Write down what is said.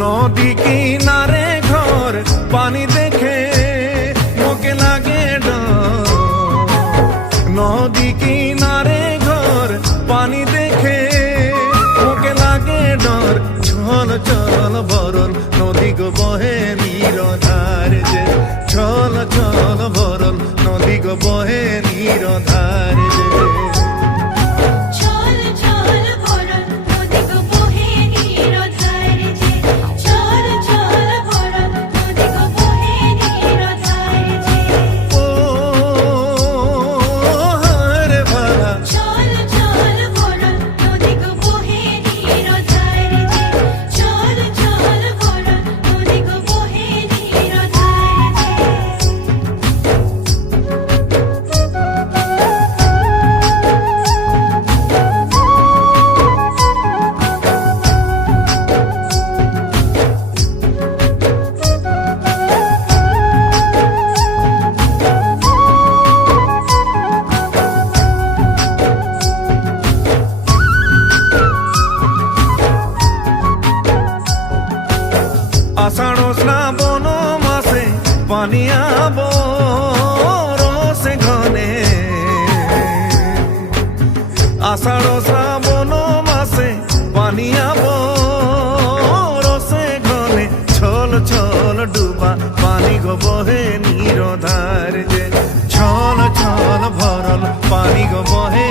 নদী কিনারে ঘর পানি দেখে মোকে লাগে ডর। নদী কিনারে ঘর পানি দেখে মোকে লাগে ডর। চল চল বরল নদী গো বহে নিরধার যে। চল চল বরল নদী গো বহে নিরধার যে। আষাঢ় শ্রাবণ মাসে পানি রসে ঘনে। আষাঢ় শ্রাবণ মাসে পানি রসে ঘনে। ছল ছল ডুবা পানি গো বহে নিরধার যে। ছল ছল ভরল পানি গো বহে